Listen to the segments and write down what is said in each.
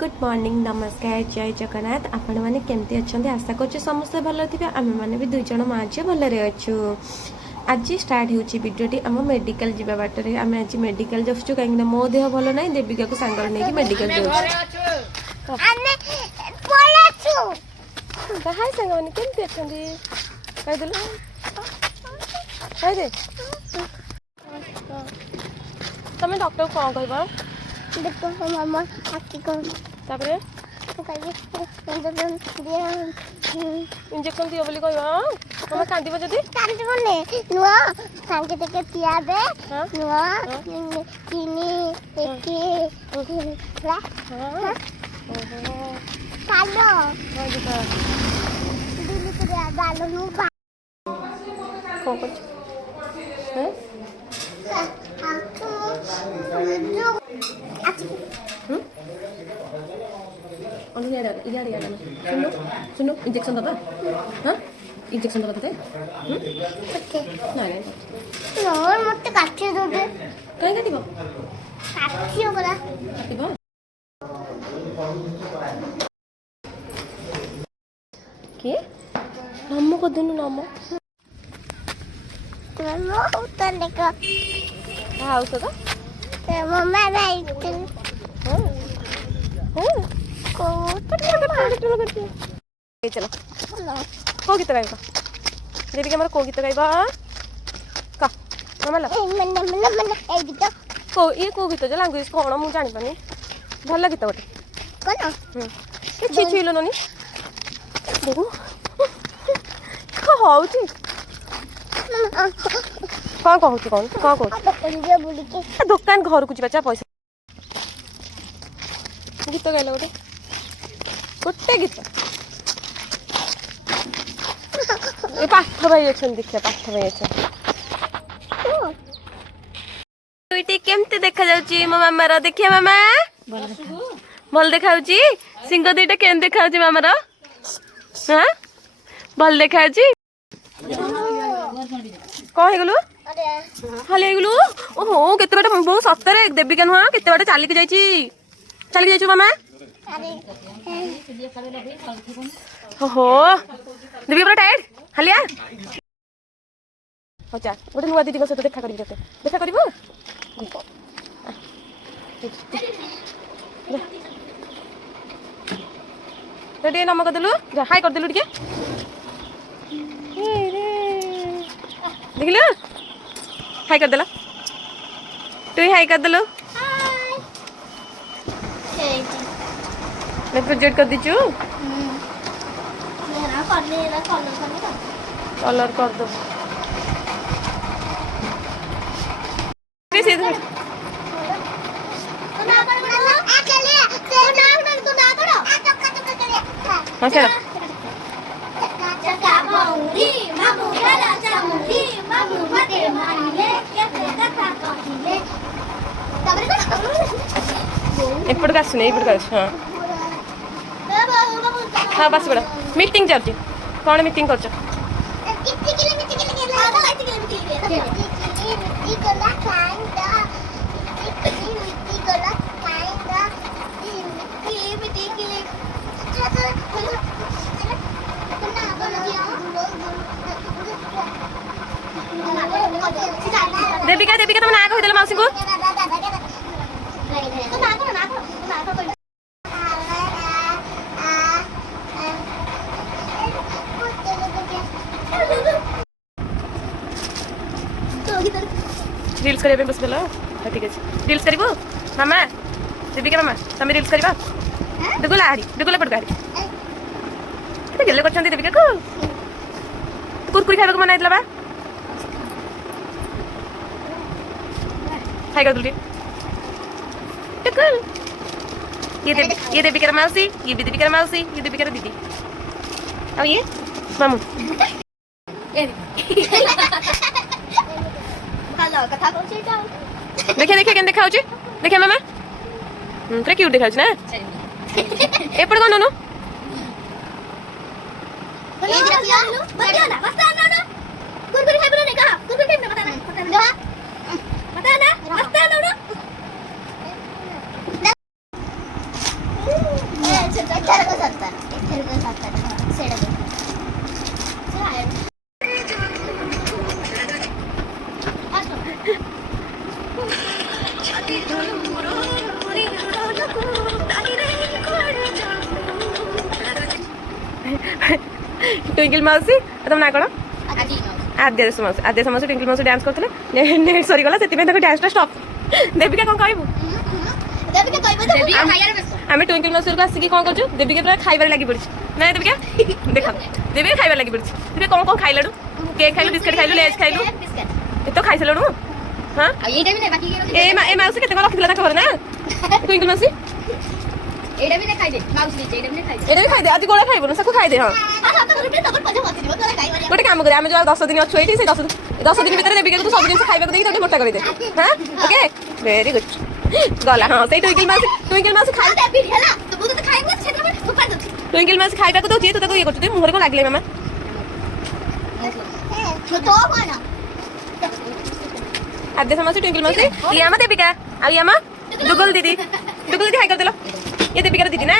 Good morning नमस्कार जय जगन्नाथ आपण मैंने केमती अच्छा आशा कर समस्ते भल थे आम मैंने भी दुई जन माँ झी भलरे अच्छु आज स्टार्ट होडियोटी आम मेडिकल जावा बाटर आम आज मेडिकल जाऊँ कहीं मो देह भल ना देविका को सांग नहीं मेडिकल हाय सांग मैंने केमती अच्छा कहीदेल कहीदे तुम डॉक्टर कौन कह मामा आखि कर तापरे इंजेक्शन दियो बोली कहबा मामा कांदी जदी कांदी बने नुआ सांगे देके पिया दे नुआ चीनी एके ला हां कालो देखा दिल्ली तो डालो नु कौन कर हैं सुनो इंजेक्शन दबा हाँ इंजेक्शन दबा तते नोर मते काठी दो दे कहीं काटिबो काठी होगला काटिबो के नमो को दिन नमो नमो उतर लेको हां उस तो मम्मा राइट हां को चलो को गीत गाइबा देवी हमर को गीत गाइबा का मामा ला मन ए गीत को ये को गीत जे लैंग्वेज कोन मु जानि पानी भल गीत गोटे कोन के छी छी लोनी देखो को होउची कौन कहूची कौन कहूची दुकान घर को जा पैसा गीत गाइल गोटे गोटे गीत ए पाठ भाई अछन देखिए पाठ भाई अछन दुईटी केमते देखा जाउची मो मामा रा देखिए मामा भल देखाउची सिंग दुईटा केम देखाउची मामा रा हां भल देखाउची कौन है गलु खाली गलु ओहो केते बाटे बहुत सत्तरे देविका नुआ केते बाटे चाली के जाइची मामा ओहो देवी पूरा टायर्ड हालिया अच्छा गोटे नुआ दीदी सहित देखा करी देखा करिबो टे नम करदेलु हाई करदेलु टिके देखिल हाई करदेला तू हाई करदेलु प्रोजेक्ट कर दीचु कलर कर दो एपड़ का सुने हाँ हाँ बस बड़ा मीटिंग चलती कौन मीटिंग कर देविका देविका तुम ना कहिदेल मौसी को रील्स करबे बस देला ठीक है रील्स करबो मामा देविका मामा तुम रील्स करबा दुगुला पड़गारी केते गेले करछंती देविका को कुरकुरी खाइबा को मना आइतला बा खाइ गदुली टकल ये देविका मौसी ये भी देविका मौसी ये देविका दीदी अब ये मामू देखिए देखिए केन देखा होची देखिए मामा पूरा क्यूट देखा होची ना एपड़ कोन नो ये दिया लो बतिया ना बस ना कुरकुरी खाइबो ने कहा कुरकुरी खाइबो बता ना बस ना ट्विंकल माउसी तुम ना कौन आद्य समस्त ट्विंकल माउसी डांस करते नेट सरीगला से डांस स्टॉप देविका कौन कहबू आम ट्विंकल माउसी को आसिक कौन कर देविका पूरा खाइबार लगी पड़ी ना देविका देख देविका खाइबार लगी पड़ी तेरे कौन कौन खाइलु केक खाइलु बिस्किट खाइलु लेज खाइलु ये तो खाई सारू हाँ ए माउसी केते रखिला घर ना ट्विंकल माउसी एडा भी खाइ दे माउसी एडा भी खाइ दे एडा भी खाइ दे आज गोला खाइबो ना सबको खाइ दे हां गोटे काम करे आमे जो 10 दिन अच्छो एठी से 10 दिन भीतर देविका को सब दिन खाइबा को देई तोटे मोटा कर दे हां ओके वेरी गुड गला हां से ट्विंकल माउसी खाइ दे हैला तो बुद तो खाइबो छेत्र में फुफा दो ट्विंकल माउसी खाइबा को दोची तो ताको ये करते मुहर को लागले मामा तो बना आद्य समस्त ट्विंकल माउसी ये आमा देविका आ ये आमा दुगल दीदी हाय कर देलो ये देविका दीदी ना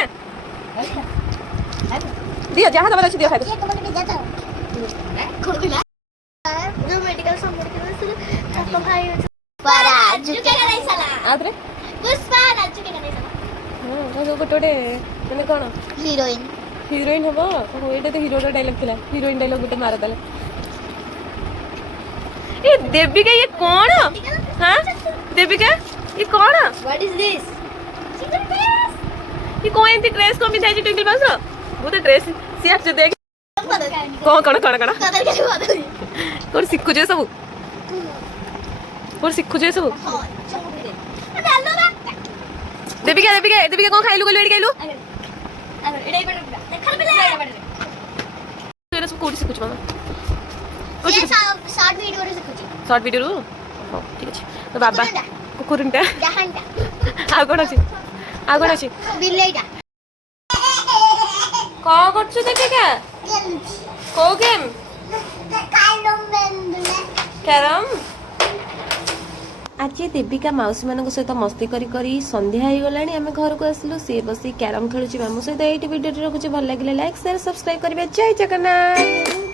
दियो जहां दबा दियो खाइ जो मेडिकल संबंध के तो भाई पराज झुकेगा नहीं साला आद्रे पुष्पा राज झुकेगा नहीं साला हां तो गोटोडे माने कोन हीरोइन हबो ओ एटा तो हीरो डायलॉग थिला हीरोइन डायलॉग गोटे मार दले ए देविका ये कौन हां देविका ये कौन व्हाट इज दिस ये कोन एंती ड्रेस को भी थाई ट्विंकल माउस वो तो ड्रेस सियाक जो देख कौन कोन सिखु जे सब कोन सिखु जे सब देविका कौन खाइलु गलु एडी खाइलु तेरा सब कोडी सिखु मामा शॉर्ट वीडियो रु हो ठीक अछि तो बाबा कुकुरंटा आ कोन अछि बिल्लेटा का करछु देविका को गेम कैरम आज देविका माउसी मान सहित मस्ती करी संध्या हो गला आम घर को आसलु सी बस कैरम खेलुची मामू सहित ये वीडियो रखुची भल लगे लाइक शेयर सब्सक्राइब करेंगे जय जगन्नाथ।